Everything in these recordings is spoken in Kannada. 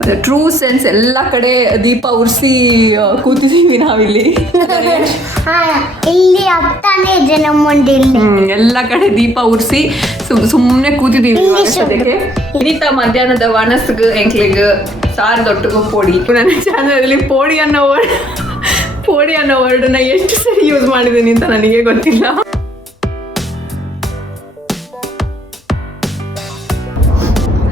ಟ್ರೂ ಸೆನ್ಸ್ ಎಲ್ಲ ಕಡೆ ದೀಪ ಉರ್ಸಿ ಕೂತಿದ್ದೀವಿ ನಾವಿಲ್ಲಿ. ಇಲ್ಲಿ ಆಗ್ತಾನೆ ಇದೆ ನಮ್ಮೊಂದು ಇಲ್ಲಿ ಎಲ್ಲ ಕಡೆ ದೀಪ ಉರ್ಸಿ ಸುಮ್ಮನೆ ಕೂತಿದ್ದೀವಿ ಸದ್ಯಕ್ಕೆ. ಇನ್ನಿತ ಮಧ್ಯಾಹ್ನದ ವನಸ್ಗ್ ಎಂಕ್ಲಿಗ್ ಸಾರ್ ದೊಟ್ಟಗೂ ಪೋಡಿ. ನನ್ನ ಚಾನಲಲ್ಲಿ ಪೋಡಿ ಅನ್ನೋ ವರ್ಡನ್ನ ಎಷ್ಟು ಸರಿ ಯೂಸ್ ಮಾಡಿದ್ದೀನಿ ಅಂತ ನನಗೆ ಗೊತ್ತಿಲ್ಲ.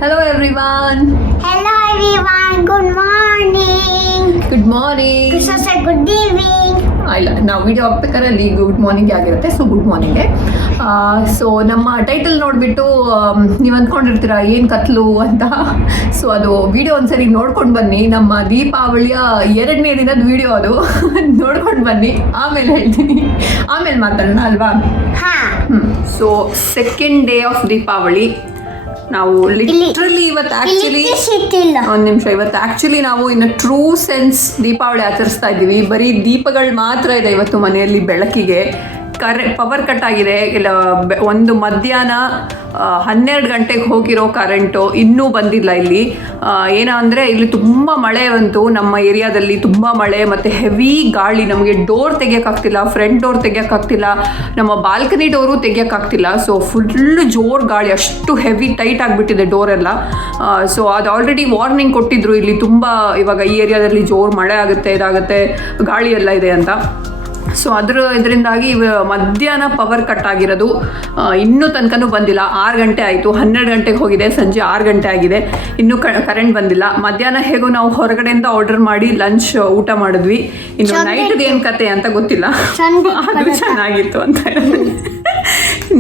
Hello everyone. Hello everyone. Good morning. Good morning. This is a good evening. ಇಲ್ಲ ನಾವು ವಿಡಿಯೋ ಹಾಕ್ಬೇಕಾದ್ರೆ ಅಲ್ಲಿ ಗುಡ್ ಮಾರ್ನಿಂಗ್ ಆಗಿರುತ್ತೆ. ಸೊ ಗುಡ್ ಮಾರ್ನಿಂಗ್ಗೆ. ಸೊ ನಮ್ಮ ಟೈಟಲ್ ನೋಡಿಬಿಟ್ಟು ನೀವು ಅಂದ್ಕೊಂಡಿರ್ತೀರ ಏನು ಕತ್ಲು ಅಂತ. ಸೊ ಅದು ವಿಡಿಯೋ ಒಂದ್ಸರಿ ನೋಡ್ಕೊಂಡು ಬನ್ನಿ. ನಮ್ಮ ದೀಪಾವಳಿಯ 2ನೇ ದಿನದ ವಿಡಿಯೋ ಅದು. ನೋಡ್ಕೊಂಡು ಬನ್ನಿ, ಆಮೇಲೆ ಹೇಳ್ತೀನಿ, ಆಮೇಲೆ ಮಾತಾಡೋಣ ಅಲ್ವಾ. So second day of Deepavali. ನಾವು ಲಿಟ್ರಲಿ ಇವತ್ತು ಆಕ್ಚುಲಿ ನಾವು ಇನ್ನು ಟ್ರೂ ಸೆನ್ಸ್ ದೀಪಾವಳಿ ಆಚರಿಸ್ತಾ ಇದ್ದೀವಿ. ಬರೀ ದೀಪಗಳು ಮಾತ್ರ ಇದೆ ಇವತ್ತು ಮನೆಯಲ್ಲಿ ಬೆಳಕಿಗೆ. ಪವರ್ ಕಟ್ ಆಗಿದೆ. ಇಲ್ಲ ಒಂದು ಮಧ್ಯಾಹ್ನ 12 ಗಂಟೆಗೆ ಹೋಗಿರೋ ಕರೆಂಟು ಇನ್ನೂ ಬಂದಿಲ್ಲ ಇಲ್ಲಿ. ಏನಂದರೆ ಇಲ್ಲಿ ತುಂಬ ಮಳೆ ಬಂತು ನಮ್ಮ ಏರಿಯಾದಲ್ಲಿ. ತುಂಬ ಮಳೆ ಮತ್ತು ಹೆವಿ ಗಾಳಿ. ನಮಗೆ ಡೋರ್ ತೆಗಿಯೋಕ್ಕಾಗ್ತಿಲ್ಲ, ಫ್ರಂಟ್ ಡೋರ್ ತೆಗಿಯೋಕ್ಕಾಗ್ತಿಲ್ಲ, ನಮ್ಮ ಬಾಲ್ಕನಿ ಡೋರು ತೆಗಿಯೋಕ್ಕಾಗ್ತಿಲ್ಲ. ಸೊ ಫುಲ್ಲು ಜೋರು ಗಾಳಿ, ಅಷ್ಟು ಹೆವಿ ಟೈಟ್ ಆಗಿಬಿಟ್ಟಿದೆ ಡೋರೆಲ್ಲ. ಸೊ ಅದು ಆಲ್ರೆಡಿ ವಾರ್ನಿಂಗ್ ಕೊಟ್ಟಿದ್ರು, ಇಲ್ಲಿ ತುಂಬ ಇವಾಗ ಈ ಏರಿಯಾದಲ್ಲಿ ಜೋರು ಮಳೆ ಆಗುತ್ತೆ, ಇದಾಗುತ್ತೆ, ಗಾಳಿ ಎಲ್ಲ ಇದೆ ಅಂತ. ಸೊ ಇದರಿಂದಾಗಿ ಮಧ್ಯಾಹ್ನ ಪವರ್ ಕಟ್ ಆಗಿರೋದು. ಇನ್ನೂ ತನಕನೂ ಬಂದಿಲ್ಲ. 6 ಗಂಟೆ ಆಯಿತು, 12 ಗಂಟೆಗೆ ಹೋಗಿದೆ, ಸಂಜೆ 6 ಗಂಟೆ ಆಗಿದೆ, ಇನ್ನೂ ಕರೆಂಟ್ ಬಂದಿಲ್ಲ. ಮಧ್ಯಾಹ್ನ ಹೇಗೋ ನಾವು ಹೊರಗಡೆಯಿಂದ ಆರ್ಡರ್ ಮಾಡಿ ಲಂಚ್ ಊಟ ಮಾಡಿದ್ವಿ. ಇನ್ನು ನೈಟ್ದು ಏನು ಕತೆ ಅಂತ ಗೊತ್ತಿಲ್ಲ. ಅದು ಚೆನ್ನಾಗಿತ್ತು ಅಂತ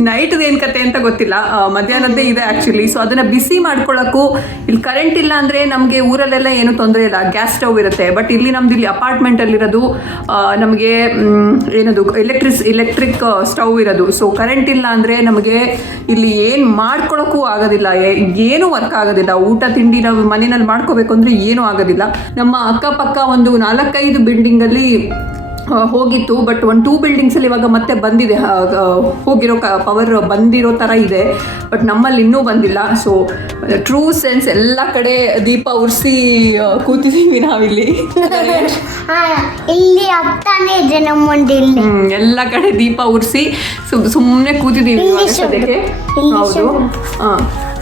ನೈಟ್ದು ಏನು ಕತೆ ಅಂತ ಗೊತ್ತಿಲ್ಲ. ಮಧ್ಯಾಹ್ನದ್ದೇ ಇದೆ ಆ್ಯಕ್ಚುಲಿ. ಸೊ ಅದನ್ನು ಬಿಸಿ ಮಾಡ್ಕೊಳ್ಳೋಕ್ಕೂ ಇಲ್ಲಿ ಕರೆಂಟ್ ಇಲ್ಲ ಅಂದರೆ ನಮಗೆ ಊರಲ್ಲೆಲ್ಲ ಏನೂ ತೊಂದರೆ ಇಲ್ಲ, ಗ್ಯಾಸ್ ಸ್ಟವ್ ಇರುತ್ತೆ. ಬಟ್ ಇಲ್ಲಿ ನಮ್ದು ಇಲ್ಲಿ ಅಪಾರ್ಟ್ಮೆಂಟಲ್ಲಿರೋದು ನಮಗೆ ಏನದು ಎಲೆಕ್ಟ್ರಿಕ್ ಸ್ಟವ್ ಇರೋದು. ಸೊ ಕರೆಂಟ್ ಇಲ್ಲ ಅಂದರೆ ನಮಗೆ ಇಲ್ಲಿ ಏನು ಮಾಡ್ಕೊಳ್ಳೋಕ್ಕೂ ಆಗೋದಿಲ್ಲ, ಏನೂ ವರ್ಕ್ ಆಗೋದಿಲ್ಲ. ಊಟ ತಿಂಡಿ ನಾವು ಮನೆಯಲ್ಲಿ ಮಾಡ್ಕೋಬೇಕು ಅಂದರೆ ಏನೂ ಆಗೋದಿಲ್ಲ. ನಮ್ಮ ಅಕ್ಕಪಕ್ಕ ಒಂದು 4-5 ಬಿಲ್ಡಿಂಗಲ್ಲಿ ಹೋಗಿತ್ತು. ಬಟ್ 1-2 ಬಿಲ್ಡಿಂಗ್ಸಲ್ಲಿ ಇವಾಗ ಮತ್ತೆ ಬಂದಿದೆ, ಹೋಗಿರೋ ಪವರ್ ಬಂದಿರೋ ಥರ ಇದೆ. ಬಟ್ ನಮ್ಮಲ್ಲಿ ಇನ್ನೂ ಬಂದಿಲ್ಲ. ಸೊ ಟ್ರೂ ಸೆನ್ಸ್ ಎಲ್ಲ ಕಡೆ ದೀಪ ಉರ್ಸಿ ಕೂತಿದ್ದೀವಿ ನಾವಿಲ್ಲಿ. ಇಲ್ಲಿ ಆಗ್ತಾನೆ ಇದೆ ನಮ್ಮೊಂದು ಇಲ್ಲಿ ಎಲ್ಲ ಕಡೆ ದೀಪ ಉರ್ಸಿ ಸುಮ್ಮನೆ ಕೂತಿದ್ದೀವಿ ಸದ್ಯಕ್ಕೆ. ಹೌದು.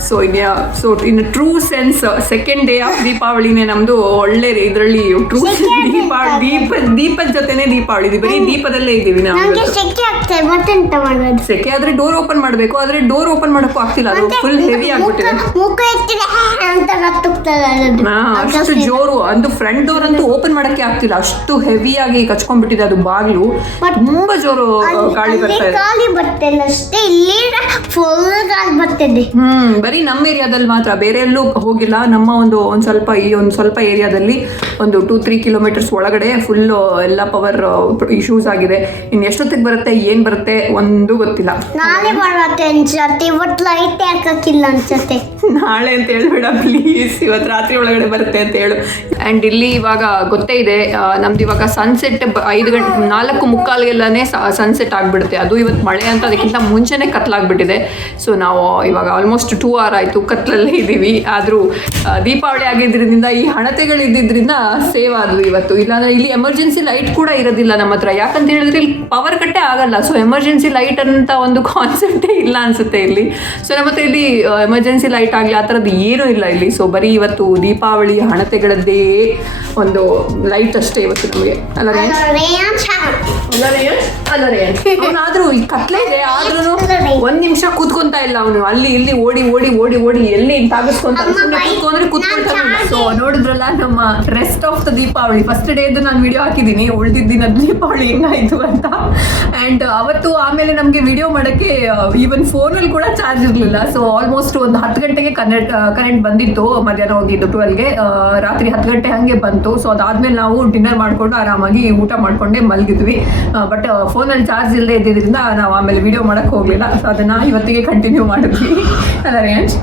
So in true sense second day of ದೀಪಾವಳಿನೇ ನಮ್ದು. ಒಳ್ಳೆ ಇದರಲ್ಲಿ ಟ್ರೂ ದೀಪದ ಜೊತೆನೆ ದೀಪಾವಳಿ. ಬರೀ ದೀಪದಲ್ಲೇ ಇದ್ದೀವಿ ನಾವು. ಸೆಕೆ ಆದ್ರೆ ಡೋರ್ ಓಪನ್ ಮಾಡಬೇಕು, ಆದ್ರೆ ಡೋರ್ ಓಪನ್ ಮಾಡಕ್ಕೂ ಆಗ್ತಿಲ್ಲ, ಅದು ಫುಲ್ ಹೆವಿ ಆಗ್ಬಿಟ್ಟಿದೆ. ಅಷ್ಟು ಜೋರು. ಅದು ಫ್ರಂಟ್ ಡೋರ್ ಅಂತೂ ಓಪನ್ ಮಾಡಕ್ಕೆ ಆಗ್ತಿಲ್ಲ, ಅಷ್ಟು ಹೆವಿಯಾಗಿ ಕಚ್ಕೊಂಡ್ಬಿಟ್ಟಿದೆ ಅದು ಬಾಗಿಲು. ತುಂಬಾ ಜೋರು ಗಾಳಿ ಬರ್ತಾ ಇದೆ. ಬರೀ ನಮ್ಮ ಏರಿಯಾದಲ್ಲಿ ಮಾತ್ರ, ಬೇರೆ ಎಲ್ಲೂ ಹೋಗಿಲ್ಲ. ನಮ್ಮ ಒಂದು ಸ್ವಲ್ಪ ಏರಿಯಾದಲ್ಲಿ ಒಂದು 2-3 ಕಿಲೋಮೀಟರ್ಸ್ ಒಳಗಡೆ ಫುಲ್ಲು ಎಲ್ಲ ಪವರ್ ಇಶ್ಯೂಸ್ ಆಗಿದೆ. ಇನ್ನು ಎಷ್ಟೊತ್ತಿಗೆ ಬರುತ್ತೆ, ಏನು ಬರುತ್ತೆ ಒಂದು ಗೊತ್ತಿಲ್ಲ. ನಾಳೆ ಬರುತ್ತೆ ಅನ್ಸುತ್ತೆ, ಇವತ್ತು ಲೈಟ್ ಹಾಕಕ್ಕಿಲ್ಲ ಅನ್ಸುತ್ತೆ. ನಾಳೆ ಅಂತ ಹೇಳ್ಬೇಡ ಪ್ಲೀಸ್, ಇವತ್ತು ರಾತ್ರಿ ಒಳಗಡೆ ಬರುತ್ತೆ ಅಂತ ಹೇಳು. ಆ್ಯಂಡ್ ಇಲ್ಲಿ ಇವಾಗ ಗೊತ್ತೇ ಇದೆ ನಮ್ದು ಇವಾಗ ಸನ್ಸೆಟ್ 4:45 ಸನ್ಸೆಟ್ ಆಗಿಬಿಡುತ್ತೆ. ಅದು ಇವತ್ತು ಮಳೆ ಅಂತ ಅದಕ್ಕಿಂತ ಮುಂಚೆನೇ ಕತ್ಲಾಗ್ಬಿಟ್ಟಿದೆ. ಸೊ ನಾವು ಇವಾಗ ಆಲ್ಮೋಸ್ಟ್ 2 hours ಆಯಿತು ಕತ್ಲಲ್ಲೇ ಇದ್ದೀವಿ. ಆದರೂ ದೀಪಾವಳಿ ಆಗಿದ್ದರಿಂದ ಈ ಹಣತೆಗಳಿದ್ದಿದ್ದರಿಂದ ಸೇವ್ ಆದ್ವಿ ಇವತ್ತು. ಇಲ್ಲಾಂದರೆ ಇಲ್ಲಿ ಎಮರ್ಜೆನ್ಸಿ ಲೈಟ್ ಕೂಡ ಇರೋದಿಲ್ಲ ನಮ್ಮ ಹತ್ರ. ಯಾಕಂತ ಹೇಳಿದ್ರೆ ಇಲ್ಲಿ ಪವರ್ ಕಟ್ಟೇ ಆಗಲ್ಲ. ಸೊ ಎಮರ್ಜೆನ್ಸಿ ಲೈಟ್ ಅಂತ ಒಂದು ಕಾನ್ಸೆಪ್ಟೇ ಇಲ್ಲ ಅನಿಸುತ್ತೆ ಇಲ್ಲಿ. ಸೊ ನಮ್ಮ ಹತ್ರ ಇಲ್ಲಿ ಎಮರ್ಜೆನ್ಸಿ ಲೈಟ್ ಆಗಲಿ ಆ ಥರದ್ದು ಏನೂ ಇಲ್ಲ ಇಲ್ಲಿ. ಸೊ ಬರೀ ಇವತ್ತು ದೀಪಾವಳಿ ಹಣತೆಗಳದ್ದೇ ಒಂದು ಲೈಟ್ ಅಷ್ಟೇ ಇವತ್ತು ನಮಗೆ. ಅವನಾದ್ರೂ ಈ ಕತ್ಲೆ ಇದೆ, ಆದ್ರೂ 1 ನಿಮಿಷ ಕೂತ್ಕೊಂತ ಇಲ್ಲ ಅವನು. ಅಲ್ಲಿ ಇಲ್ಲಿ ಓಡಿ ಎಲ್ಲಿ ತಾಗಿಸ್ಕೊಂತಾರೆ, ಕೂತ್ಕೊಂತಾನೆ. ಸೊ ನೋಡಿದ್ರಲ್ಲ ನಮ್ಮ rest of the Deepavali. First ಡೇದು ನಾನು ವಿಡಿಯೋ ಹಾಕಿದ್ದೀನಿ, ಉಳಿದಿದ್ದಿನ ದೀಪಾವಳಿ ಹೆಂಗಾಯ್ತು ಅಂತ. ಆ್ಯಂಡ್ ಅವತ್ತು ಆಮೇಲೆ ನಮಗೆ ವಿಡಿಯೋ ಮಾಡೋಕ್ಕೆ ಈವನ್ ಫೋನಲ್ಲಿ ಕೂಡ ಚಾರ್ಜ್ ಇರಲಿಲ್ಲ. ಸೊ ಆಲ್ಮೋಸ್ಟ್ ಒಂದು 10 ಗಂಟೆಗೆ ಕರೆಂಟ್ ಬಂದಿತ್ತು. ಮಧ್ಯಾಹ್ನ ಹೋಗಿದ್ದು 12ಗೆ, ರಾತ್ರಿ 10 ಗಂಟೆ ಹಾಗೆ ಬಂತು. ಸೊ ಅದಾದ್ಮೇಲೆ ನಾವು ಡಿನ್ನರ್ ಮಾಡಿಕೊಂಡು ಆರಾಮಾಗಿ ಊಟ ಮಾಡಿಕೊಂಡೇ ಮಲಗಿದ್ವಿ. ಬಟ್ ಫೋನಲ್ಲಿ ಚಾರ್ಜ್ ಇಲ್ಲದೆ ಇದ್ದಿದ್ದರಿಂದ ನಾವು ಆಮೇಲೆ ವಿಡಿಯೋ ಮಾಡಕ್ಕೆ ಹೋಗಲಿಲ್ಲ. ಸೊ ಅದನ್ನು ಇವತ್ತಿಗೆ ಕಂಟಿನ್ಯೂ ಮಾಡಿದ್ವಿ ಅಲ್ಲ ರೇಂಜ್.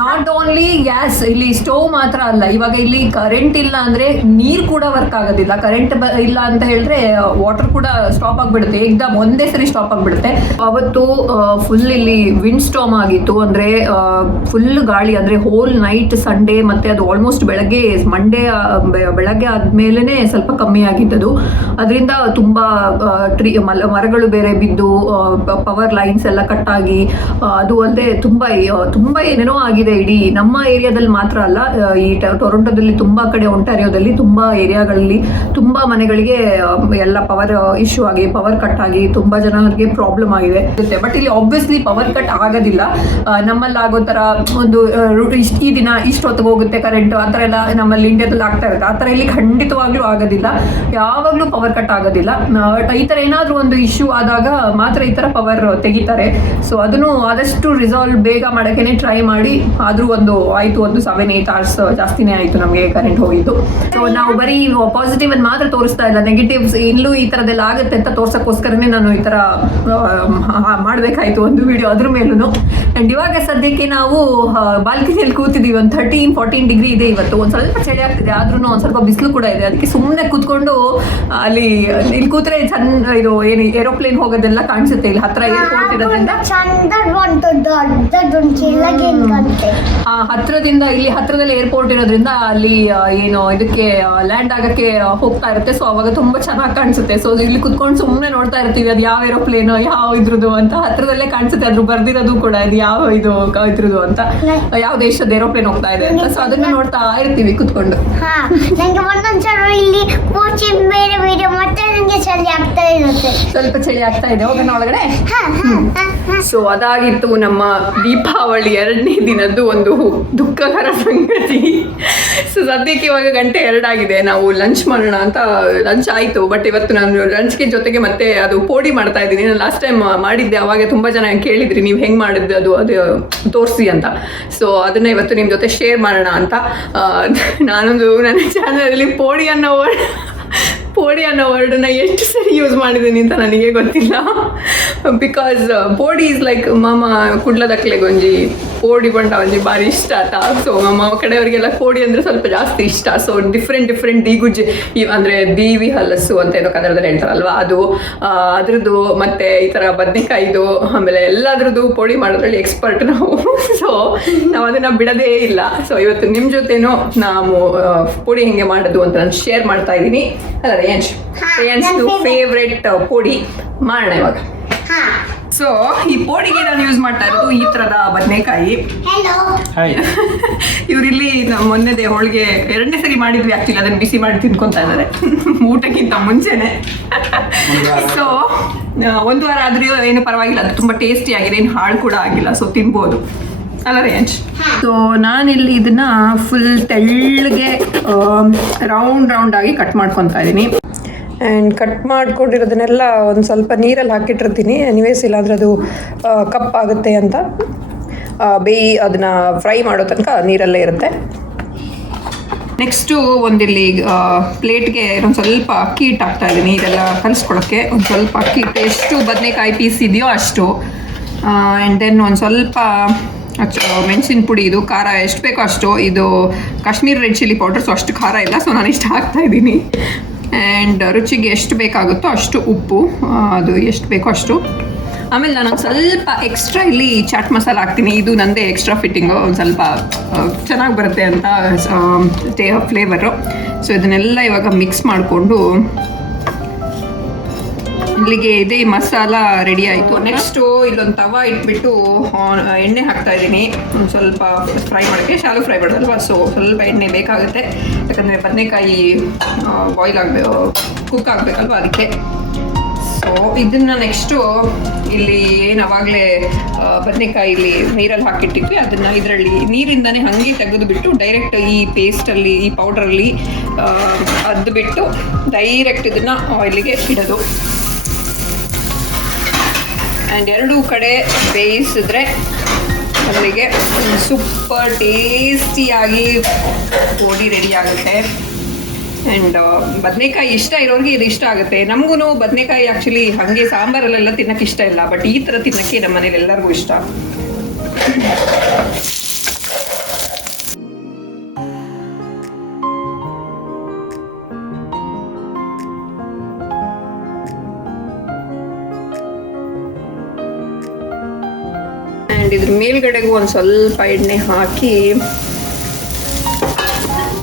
ನಾಟ್ ಓನ್ಲಿ ಗ್ಯಾಸ್, ಇಲ್ಲಿ ಸ್ಟೋವ್ ಮಾತ್ರ ಅಲ್ಲ, ಇವಾಗ ಇಲ್ಲಿ ಕರೆಂಟ್ ಇಲ್ಲ ಅಂದರೆ ನೀರು ಕೂಡ ವರ್ಕ್ ಆಗೋದಿಲ್ಲ. ಕರೆಂಟ್ ಇಲ್ಲ ಅಂತ ಹೇಳಿದ್ರೆ ವಾಟರ್ ಕೂಡ ಸ್ಟಾಪ್ ಆಗಿಬಿಡುತ್ತೆ, ಏಕ್ದಮ್ ಒಂದೇ ಸರಿ ಸ್ಟಾಪ್ ಆಗಿಬಿಡುತ್ತೆ. ಅವತ್ತು ಫುಲ್ ಇಲ್ಲಿ ವಿಂಡ್ ಸ್ಟಾರ್ಮ್ ಆಗಿತ್ತು, ಅಂದರೆ ಫುಲ್ ಗಾಳಿ, ಅಂದರೆ ಹೋಲ್ ನೈಟ್ ಸಂಡೇ ಮತ್ತು ಅದು ಆಲ್ಮೋಸ್ಟ್ ಬೆಳಗ್ಗೆ ಮಂಡೇ ಬೆಳಗ್ಗೆ ಆದಮೇಲೆ ಸ್ವಲ್ಪ ಕಮ್ಮಿ ಆಗಿದ್ದದು. ಅದರಿಂದ ತುಂಬ ಮರಗಳು ಬೇರೆ ಬಿದ್ದು ಪವರ್ ಲೈನ್ಸ್ ಎಲ್ಲ ಕಟ್ಟಾಗಿ, ಅದು ಅಲ್ಲದೆ ತುಂಬ ಏನೇನೋ ಆಗಿದೆ. ಇಡೀ ನಮ್ಮ ಏರಿಯಾದಲ್ಲಿ ಮಾತ್ರ ಅಲ್ಲ, ಈ ಟೊರೊಂಟೊದಲ್ಲಿ ತುಂಬ ಕಡೆ, ಒಂಟಾರಿಯೋದಲ್ಲಿ ತುಂಬ ಏರಿಯಾಗಳಲ್ಲಿ ತುಂಬ ಮನೆಗಳಿಗೆ ಎಲ್ಲ ಪವರ್ ಇಶ್ಯೂ ಆಗಿ, ಪವರ್ ಕಟ್ ಆಗಿ ತುಂಬ ಜನರಿಗೆ ಪ್ರಾಬ್ಲಮ್ ಆಗಿದೆ. ಬಟ್ ಇಲ್ಲಿ ಆಬ್ವಿಯಸ್ಲಿ ಪವರ್ ಕಟ್ ಆಗೋದಿಲ್ಲ. ನಮ್ಮಲ್ಲಿ ಆಗೋ ಥರ ಒಂದು ಈ ದಿನ ಇಷ್ಟು ಹೊತ್ತಿಗೆ ಹೋಗುತ್ತೆ ಕರೆಂಟ್, ಆ ಥರ ಎಲ್ಲ ನಮ್ಮಲ್ಲಿ ಇಂಡಿಯಾದಲ್ಲಿ ಆಗ್ತಾ ಇರುತ್ತೆ. ಆ ಥರ ಇಲ್ಲಿ ಖಂಡಿತವಾಗ್ಲೂ ಆಗೋದಿಲ್ಲ, ಯಾವಾಗಲೂ ಪವರ್ ಕಟ್ ಆಗೋದಿಲ್ಲ. ಈ ಥರ ಏನಾದರೂ ಒಂದು ಇಶ್ಯೂ ಆದಾಗ ಮಾತ್ರ ಈ ಥರ ಪವರ್ ತೆಗಿತಾರೆ. ಸೊ ಅದನ್ನು ಆದಷ್ಟು ರಿಸಾಲ್ವ್ ಬೇಗ ಮಾಡೋಕ್ಕೆ ಟ್ರೈ ಮಾಡಿ. ಆದರೂ ಒಂದು 7-8 hours ಜಾಸ್ತಿನೇ ಆಯಿತು ನಮಗೆ ಕರೆಂಟ್ ಹೋಗಿದ್ದು. ಸೊ ನಾವು ಬರೀ ಪಾಸಿಟಿವ್ ಅನ್ನು ಮಾತ್ರ ತೋರಿಸ್ತಾ ಇಲ್ಲ, ನೆಗೆಟಿವ್ಸ್ ಇಲ್ಲೂ ಈ ಥರದ್ದೆಲ್ಲ ಆಗುತ್ತೆ ಅಂತ ತೋರ್ಸೋಕ್ಕೋಸ್ಕರನೇ ನಾನು ಈ ಥರ ಮಾಡಬೇಕಾಯ್ತು ಒಂದು ವಿಡಿಯೋ ಅದ್ರ ಮೇಲೂ. ಆ್ಯಂಡ್ ಇವಾಗ ಸದ್ಯಕ್ಕೆ ನಾವು ಬಾಲ್ಕನಿಯಲ್ಲಿ ಕೂತಿದ್ದೀವಿ. ಒಂದು 13-14 ಡಿಗ್ರಿ ಇದೆ ಇವತ್ತು. ಒಂದು ಸ್ವಲ್ಪ ಚಳಿ ಆಗ್ತಿದೆ, ಆದ್ರೂ ಒಂದು ಸ್ವಲ್ಪ ಬಿಸಿಲು ಕೂಡ ಇದೆ. ಅದಕ್ಕೆ ಸುಮ್ಮನೆ ಕೂತ್ಕೊಂಡು ಇಲ್ಲಿ ಕೂತ್ರೆ ಚಂದ, ಇದು ಏನು ಏರೋಪ್ಲೇನ್ ಹೋಗೋದೆಲ್ಲ ಕಾಣಿಸುತ್ತೆ. ಇಲ್ಲಿ ಹತ್ರ ಏರ್ಪೋರ್ಟ್ ಇರೋದ್ರಿಂದ ಹತ್ರದಿಂದ, ಇಲ್ಲಿ ಹತ್ರದಲ್ಲಿ ಏರ್ಪೋರ್ಟ್ ಇರೋದ್ರಿಂದ ಅಲ್ಲಿ ಏನು ಇದಕ್ಕೆ ಲ್ಯಾಂಡ್ ಆಗಕ್ಕೆ ಹೋಗ್ತಾ ಇರುತ್ತೆ. ಸೊ ಅವಾಗ ತುಂಬಾ ಚೆನ್ನಾಗಿ ಕಾಣಿಸುತ್ತೆ. ಸೊ ಇಲ್ಲಿ ಕುತ್ಕೊಂಡು ಸುಮ್ಮನೆ ನೋಡ್ತಾ ಇರ್ತೀವಿ, ಅದು ಯಾವ ಏರೋಪ್ಲೇನ್, ಯಾವ ಇದ್ರದ್ದು ಅಂತ ಹತ್ರದಲ್ಲೇ ಕಾಣಿಸುತ್ತೆ. ಅದ್ರ ಬರ್ದಿರೋದು ಕೂಡ ಇದು ಯಾವ ಇದ್ರದ್ದು ಅಂತ, ಯಾವ ದೇಶದ ಏರೋಪ್ಲೇನ್ ಹೋಗ್ತಾ ಇದೆ ಅಂತ. ಸೊ ಅದನ್ನ ನೋಡ್ತಾ ಇರ್ತೀವಿ ಕುತ್ಕೊಂಡು. ಸ್ವಲ್ಪ ಚಳಿ ಆಗ್ತಾ ಇದೆ, ಹೋಗೋಣ ಒಳಗಡೆ. ಸೊ ಅದಾಗಿತ್ತು ನಮ್ಮ ದೀಪಾವಳಿ 2ನೇ ದಿನದ್ದು ಒಂದು ದುಃಖಕರ ಸಂಗತಿ. ಸೊ ಸದ್ಯಕ್ಕೆ ಇವಾಗ 2:02 ಆಗಿದೆ. ನಾವು ಲಂಚ್ ಮಾಡೋಣ ಅಂತ ಲಂಚ್ ಆಯಿತು. ಬಟ್ ಇವತ್ತು ನಾನು ಲಂಚ್ಗೆ ಜೊತೆಗೆ ಮತ್ತೆ ಅದು ಪೋಡಿ ಮಾಡ್ತಾ ಇದ್ದೀನಿ. ನಾನು ಲಾಸ್ಟ್ ಟೈಮ್ ಮಾಡಿದ್ದೆ, ಅವಾಗ ತುಂಬ ಜನ ಕೇಳಿದ್ರಿ ನೀವು ಹೆಂಗೆ ಮಾಡಿದ್ದೆ ಅದು ತೋರಿಸಿ ಅಂತ. ಸೊ ಅದನ್ನು ಇವತ್ತು ನಿಮ್ಮ ಜೊತೆ ಶೇರ್ ಮಾಡೋಣ ಅಂತ ನಾನೊಂದು ನನ್ನ ಚಾನಲಲ್ಲಿ ಪೋಡಿ ಅನ್ನೋ ವರ್ಡನ್ನ ಎಷ್ಟು ಸರಿ ಯೂಸ್ ಮಾಡಿದ್ದೀನಿ ಅಂತ ನನಗೆ ಗೊತ್ತಿಲ್ಲ. ಬಿಕಾಸ್ ಪೋಡಿ ಈಸ್ ಲೈಕ್ ಮಾಮ ಕುಡ್ಲದಕ್ಲೆ ಗೊಂಜಿ ಪೋಡಿ ಬಂಡ ಒಂಜಿ ಭಾರಿ ಇಷ್ಟ ಆತ. ಸೊ ನಮ್ಮ ಕಡೆಯವರಿಗೆಲ್ಲ ಪೋಡಿ ಅಂದರೆ ಸ್ವಲ್ಪ ಜಾಸ್ತಿ ಇಷ್ಟ. ಸೊ ಡಿಫ್ರೆಂಟ್ ದೀಗುಜ್ಜಿ ಅಂದರೆ ದೀವಿ ಹಲಸು ಅಂತ ಏನೋ ಕನ್ನಡದಲ್ಲಿ ಹೇಳ್ತಾರಲ್ವ, ಅದು ಅದ್ರದ್ದು ಮತ್ತು ಈ ಥರ ಬದನೆಕಾಯಿದು, ಆಮೇಲೆ ಎಲ್ಲದ್ರದ್ದು ಪೋಡಿ ಮಾಡೋದ್ರಲ್ಲಿ ಎಕ್ಸ್ಪರ್ಟ್ ನಾವು. ಸೊ ನಾವು ಅದನ್ನು ಬಿಡೋದೇ ಇಲ್ಲ. ಸೊ ಇವತ್ತು ನಿಮ್ಮ ಜೊತೆನೂ ನಾವು ಪೋಡಿ ಹೆಂಗೆ ಮಾಡೋದು ಅಂತ ನಾನು ಶೇರ್ ಮಾಡ್ತಾ ಇದ್ದೀನಿ. ಅಲ್ಲ ರೇಯನ್ಸ್ದು ಫೇವ್ರೆಟ್ ಪೋಡಿ ಮಾಡೋಣ ಇವಾಗ. ಸೊ ಈ ಪೋಡಿಗೆ ನಾನು ಯೂಸ್ ಮಾಡ್ತಾ ಇರೋದು ಈ ಥರದ ಬದನೆಕಾಯಿ. ಇವರಿಲ್ಲಿ ಮೊನ್ನೆದೇ ಹೋಳಿಗೆ 2ನೇ ಸರಿ ಮಾಡಿದ್ವಿ. ಆ್ಯಕ್ಚುಲಿ ಅದನ್ನು ಬಿಸಿ ಮಾಡಿ ತಿನ್ಕೊತಾ ಇದ್ದಾರೆ ಊಟಕ್ಕಿಂತ ಮುಂಚೆನೆ. ಸೊ 1 ವಾರ ಆದ್ರೂ ಏನು ಪರವಾಗಿಲ್ಲ, ಅದು ತುಂಬ ಟೇಸ್ಟಿ ಆಗಿದೆ, ಏನು ಹಾಳು ಕೂಡ ಆಗಿಲ್ಲ. ಸೊ ತಿನ್ಬೋದು ಅಲ್ಲ ರೇಂಜ್. ಸೊ ನಾನಿಲ್ಲಿ ಇದನ್ನ ಫುಲ್ ತೆಳ್ಳಗೆ ರೌಂಡ್ ಆಗಿ ಕಟ್ ಮಾಡ್ಕೊತಾ ಇದ್ದೀನಿ. ಆ್ಯಂಡ್ ಕಟ್ ಮಾಡ್ಕೊಂಡಿರೋದನ್ನೆಲ್ಲ ಒಂದು ಸ್ವಲ್ಪ ನೀರಲ್ಲಿ ಹಾಕಿಟ್ಟಿರ್ತೀನಿ. ಎನಿವೇಸ್ ಇಲ್ಲಾಂದರೆ ಅದು ಕಪ್ಪಾಗುತ್ತೆ ಅಂತ ಅದನ್ನು ಫ್ರೈ ಮಾಡೋ ತನಕ ನೀರಲ್ಲೇ ಇರುತ್ತೆ. ನೆಕ್ಸ್ಟು ಒಂದಿಲ್ಲಿ ಪ್ಲೇಟ್ಗೆ ಒಂದು ಸ್ವಲ್ಪ ಅಕ್ಕಿ ಹಿಟ್ಟು ಹಾಕ್ತಾ ಇದ್ದೀನಿ, ಇದೆಲ್ಲ ಕಲಿಸ್ಕೊಳಕ್ಕೆ. ಒಂದು ಸ್ವಲ್ಪ ಅಕ್ಕಿ ಹಿಟ್ಟು, ಎಷ್ಟು ಬದನೆಕಾಯಿ ಪೀಸ್ ಇದೆಯೋ ಅಷ್ಟು. ಆ್ಯಂಡ್ ದೆನ್ ಒಂದು ಸ್ವಲ್ಪ ಮೆಣಸಿನ ಪುಡಿ, ಇದು ಖಾರ ಎಷ್ಟು ಬೇಕೋ ಅಷ್ಟು. ಇದು Kashmir red chilli powder, so ಅಷ್ಟು ಖಾರ ಇಲ್ಲ, ಸೊ ನಾನು ಇಷ್ಟು ಹಾಕ್ತಾಯಿದ್ದೀನಿ. ಆ್ಯಂಡ್ ರುಚಿಗೆ ಎಷ್ಟು ಬೇಕಾಗುತ್ತೋ ಅಷ್ಟು ಉಪ್ಪು, ಅದು ಎಷ್ಟು ಬೇಕೋ ಅಷ್ಟು. ಆಮೇಲೆ ನಾನು ಸ್ವಲ್ಪ ಎಕ್ಸ್ಟ್ರಾ ಇಲ್ಲಿ ಚಾಟ್ ಮಸಾಲ ಹಾಕ್ತೀನಿ. ಇದು ನನ್ನದೇ ಎಕ್ಸ್ಟ್ರಾ ಫಿಟ್ಟಿಂಗು, ಒಂದು ಸ್ವಲ್ಪ ಚೆನ್ನಾಗಿ ಬರುತ್ತೆ ಅಂತ ಫ್ಲೇವರು. ಸೊ ಇದನ್ನೆಲ್ಲ ಇವಾಗ ಮಿಕ್ಸ್ ಮಾಡಿಕೊಂಡು ಇಲ್ಲಿಗೆ ಇದೇ ಮಸಾಲ ರೆಡಿ ಆಯಿತು. ನೆಕ್ಸ್ಟು ಇಲ್ಲೊಂದು ತವ ಇಟ್ಬಿಟ್ಟು ಎಣ್ಣೆ ಹಾಕ್ತಾ ಇದ್ದೀನಿ. ಒಂದು ಸ್ವಲ್ಪ ಫ್ರೈ ಮಾಡೋಕ್ಕೆ, ಶಾಲು ಫ್ರೈ ಮಾಡೋದಲ್ವ, ಸೊ ಸ್ವಲ್ಪ ಎಣ್ಣೆ ಬೇಕಾಗುತ್ತೆ. ಯಾಕಂದರೆ ಬದನೆಕಾಯಿ ಬಾಯ್ಲ್ ಆಗಬೇಕು, ಕುಕ್ ಆಗಬೇಕಲ್ವ, ಅದಕ್ಕೆ. ಸೊ ಇದನ್ನು ನೆಕ್ಸ್ಟು ಇಲ್ಲಿ ಏನು ಅವಾಗಲೇ ಬದನೆಕಾಯಿ ಇಲ್ಲಿ ನೀರಲ್ಲಿ ಹಾಕಿಟ್ಟಿದ್ವಿ, ಅದನ್ನು ಇದರಲ್ಲಿ ನೀರಿಂದನೇ ಹಾಗೆ ತೆಗೆದುಬಿಟ್ಟು ಡೈರೆಕ್ಟ್ ಈ ಪೇಸ್ಟಲ್ಲಿ, ಈ ಪೌಡ್ರಲ್ಲಿ ಅದ್ದುಬಿಟ್ಟು ಡೈರೆಕ್ಟ್ ಇದನ್ನು ಆಯಿಲಿಗೆ ಇಡೋದು. ಆ್ಯಂಡ್ 2 ಕಡೆ ಬೇಯಿಸಿದ್ರೆ ಅಲ್ಲಿಗೆ ಸೂಪರ್ ಟೇಸ್ಟಿಯಾಗಿ ಪೋಡಿ ರೆಡಿ ಆಗುತ್ತೆ. ಆ್ಯಂಡ್ ಬದನೆಕಾಯಿ ಇಷ್ಟ ಇರೋರಿಗೆ ಇದು ಇಷ್ಟ ಆಗುತ್ತೆ. ನಮಗೂ ಬದನೆಕಾಯಿ ಆ್ಯಕ್ಚುಲಿ ಹಾಗೆ ಸಾಂಬಾರಲ್ಲೆಲ್ಲ ತಿನ್ನೋಕ್ಕೆ ಇಷ್ಟ ಇಲ್ಲ, ಬಟ್ ಈ ಥರ ತಿನ್ನೋಕ್ಕೆ ನಮ್ಮ ಮನೇಲಿ ಎಲ್ಲರಿಗೂ ಇಷ್ಟ. ಆ್ಯಂಡ್ ಇದ್ರ ಮೇಲ್ಗಡೆಗೂ ಒಂದು ಸ್ವಲ್ಪ ಎಣ್ಣೆ ಹಾಕಿ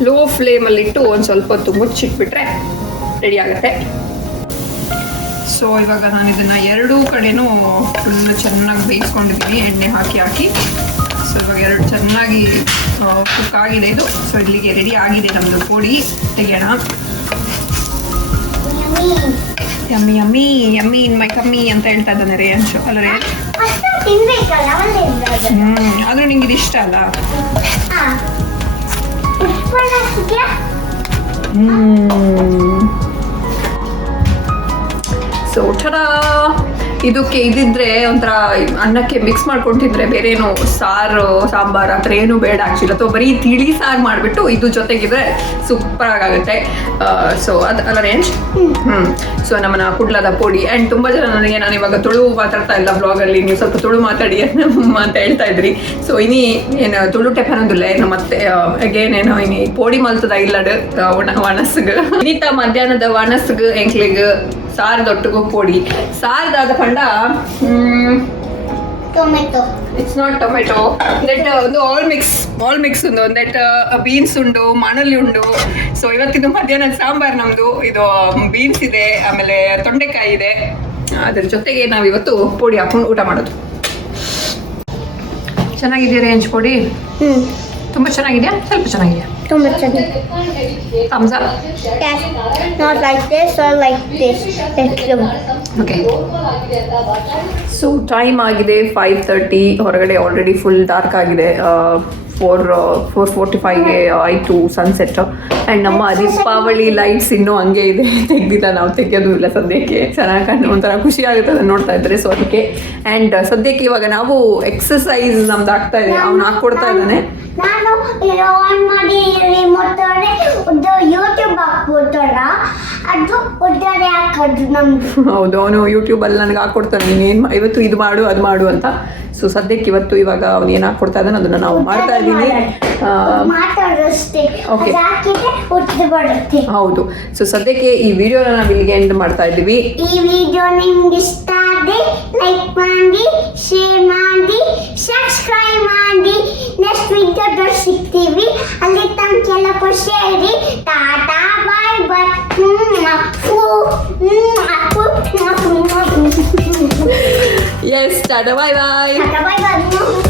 ಲೋ ಫ್ಲೇಮಲ್ಲಿಟ್ಟು ಒಂದು ಸ್ವಲ್ಪ ಹೊತ್ತು ಮುಚ್ಚಿಟ್ಬಿಟ್ರೆ ರೆಡಿ ಆಗುತ್ತೆ. ಸೊ ಇವಾಗ ನಾನು ಇದನ್ನು ಎರಡೂ ಕಡೆನೂ ಫುಲ್ ಚೆನ್ನಾಗಿ ಬೇಯಿಸ್ಕೊಂಡಿದ್ದೀನಿ ಎಣ್ಣೆ ಹಾಕಿ. ಸೊ ಇವಾಗ ಎರಡು ಚೆನ್ನಾಗಿ ಕುಕ್ ಆಗಿದೆ ಇದು. ಸೊ ಇಲ್ಲಿಗೆ ರೆಡಿ ಆಗಿದೆ ನಮ್ಮದು ಪೋಡಿ. ತೆಗೆಯೋಣ. ಯಮ್ಮಿ ಯಮ್ಮಿ ಯಮ್ಮಿ ಇನ್ ಮೈ ಕಮ್ಮಿ ಅಂತ ಹೇಳ್ತಾ ಇದ್ದಾನೆ ರೇಯಂಶು. ಅಲ್ಲ ರೇ? ಆದರೂ ನಿಂಗೆ ಇದು ಇಷ್ಟ ಅಲ್ಲ? ಸೊ ಠಡಾ, ಇದಕ್ಕೆ ಇದಿದ್ರೆ ಒಂಥರ ಅನ್ನಕ್ಕೆ ಮಿಕ್ಸ್ ಮಾಡ್ಕೊಂಡು ತಿಂದರೆ ಬೇರೆ ಏನು ಸಾರು ಸಾಂಬಾರು ಆ ಥರ ಏನೂ ಬೇಡ ಆ್ಯಕ್ಚುಲಿ. ಅಥವಾ ಬರೀ ತಿಳಿ ಸಾರು ಮಾಡಿಬಿಟ್ಟು ಇದು ಜೊತೆಗಿದ್ರೆ ಸೂಪರ್ ಆಗುತ್ತೆ. ಸೊ ಅದು ಅಲ್ಲ ರೇಂಜ್. ಸೊ ನಮ್ಮನ್ನ ಕುಡ್ಲದ ಪುಡಿ. ಆ್ಯಂಡ್ ತುಂಬ ಜನ ನನಗೆ ನಾನು ಇವಾಗ ತುಳು ಮಾತಾಡ್ತಾ ಇಲ್ಲ ಬ್ಲಾಗಲ್ಲಿ, ನೀವು ಸ್ವಲ್ಪ ತುಳು ಮಾತಾಡಿ ಅಂತ ಹೇಳ್ತಾ ಇದ್ರಿ. ಸೊ ಇನಿ ಏನು ತುಳು ಟೆಪ್ ಅನ್ನೋದಿಲ್ಲ ಏನು ಮತ್ತೆ ಅಗೇನ್ ಏನೋ ಇನಿ ಪೋಡಿ ಮಲ್ತದ ಇಲ್ಲಡ್ ವನಸ್ಗೆ ಇನ್ನಿತ ಮಧ್ಯಾಹ್ನದ ವನಸ್ಗೆ ಎಂಕ್ಲಿಗೆ ಸಾರದೊಟ್ಟಿಗೂ ಪೋಡಿ. ಸಾರದಾದ ಪಂಡ tomato. It's not tomato, that ಒಂದು ಆಲ್ ಮಿಕ್ಸ್ ಉಂಡು. ದಟ್ ಬೀನ್ಸ್ ಉಂಡು, ಮಣಲಿ ಉಂಡು. ಸೊ ಇವತ್ತಿದು ಮಧ್ಯಾಹ್ನದ ಸಾಂಬಾರ್ ನಮ್ಮದು. ಇದು ಬೀನ್ಸ್ ಇದೆ, ಆಮೇಲೆ ತೊಂಡೆಕಾಯಿ ಇದೆ. ಅದ್ರ ಜೊತೆಗೆ ನಾವಿವತ್ತು ಪುಡಿ ಹಾಕೊಂಡು ಊಟ ಮಾಡೋದು. ಚೆನ್ನಾಗಿದೆಯಾ ರೇಂಜ್ ಪುಡಿ? ತುಂಬ ಚೆನ್ನಾಗಿದೆಯಾ? ಸ್ವಲ್ಪ ಚೆನ್ನಾಗಿದೆಯಾ? ತುಂಬ ಚೆನ್ನಾಗಿ. thumbs up? Yes, not like this or like this. Okay. So time ಆಗಿದೆ 5:30. ಹೊರಗಡೆ ಆಲ್ರೆಡಿ ಫುಲ್ ಡಾರ್ಕ್ ಆಗಿದೆ. 4:45ಗೆ ಆಯಿತು ಸನ್ಸೆಟ್. ಆ್ಯಂಡ್ ನಮ್ಮ ದೀಪಾವಳಿ ಲೈಟ್ಸ್ ಇನ್ನೂ ಹಂಗೆ ಇದೆ, ತೆಗ್ದಿಲ್ಲ, ನಾವು ತೆಗೆಯೋದು ಇಲ್ಲ ಸದ್ಯಕ್ಕೆ. ಚೆನ್ನಾಗಿ ಒಂಥರ ಖುಷಿ ಆಗುತ್ತೆ ಅದನ್ನು ನೋಡ್ತಾ ಇದ್ದಾರೆ. ಸೊ ಅದಕ್ಕೆ. ಆ್ಯಂಡ್ ಸದ್ಯಕ್ಕೆ ಇವಾಗ ನಾವು ಎಕ್ಸಸೈಸ್ ನಮ್ದು ಆಗ್ತಾ ಇದೆ, ಅವ್ನು ಹಾಕ್ಕೊಡ್ತಾ ಇದ್ದಾನೆ. ನಾನು ಆನ್ ಮಾಡಿ ರಿಮೋಟ್ ಒಂದು ಯೂಟ್ಯೂಬ್ ಹಾಕ್ಬಿಡ್ತಾರ, ಅದು ಒಡ್ಡಾರೆ ಹಾಕೋದು ನಮ್ದು. ಹೌದು, ಅವನು ಯೂಟ್ಯೂಬಲ್ಲಿ ನನಗೆ ಹಾಕ್ಕೊಡ್ತಾನೆ, ನೀನು ಇವತ್ತು ಇದು ಮಾಡು ಅದು ಮಾಡು ಅಂತ. ಸೊ ಸದ್ಯಕ್ಕೆ ಇವಾಗ ಅವನು ಏನು ಹಾಕ್ಕೊಡ್ತಾ ಇದ್ದಾನೆ ಅದನ್ನು ನಾವು ಮಾಡ್ತಾ ಇದ್ದೀನಿ. ಮಾತಾಡೋಷ್ಟೇ. ಓಕೆ, ಬರುತ್ತೆ. ಹೌದು. ಸೊ ಸದ್ಯಕ್ಕೆ ಈ ವಿಡಿಯೋನ ನಾವು ಇಲ್ಲಿಗೆ ಎಂಡ್ ಮಾಡ್ತಾ ಇದ್ದೀವಿ. ಈ ವಿಡಿಯೋ ನಿಮ್ಗೆ ಇಷ್ಟ ಆದರೆ ಲೈಕ್ ಮಾಡಿ, ಶೇರ್ ಮಾಡಿ, ಸಬ್ಸ್ಕ್ರೈಬ್ ಮಾಡಿ. ನೆಕ್ಸ್ಟ್ ವಿಡಿಯೋದಲ್ಲಿ ಸಿಗ್ತೀವಿ. ಅಲ್ಲಿ ತನಕ ಎಲ್ಲ ಖುಷಿಯಾಗಿ. ಟಾಟಾ ಬಾಯ್ ಬಾಯ್. ಎಸ್, ಟಾಟಾ ಬಾಯ್ ಬಾಯ್. ಟಾಟಾ ಬಾಯ್ ಬಾಯ್.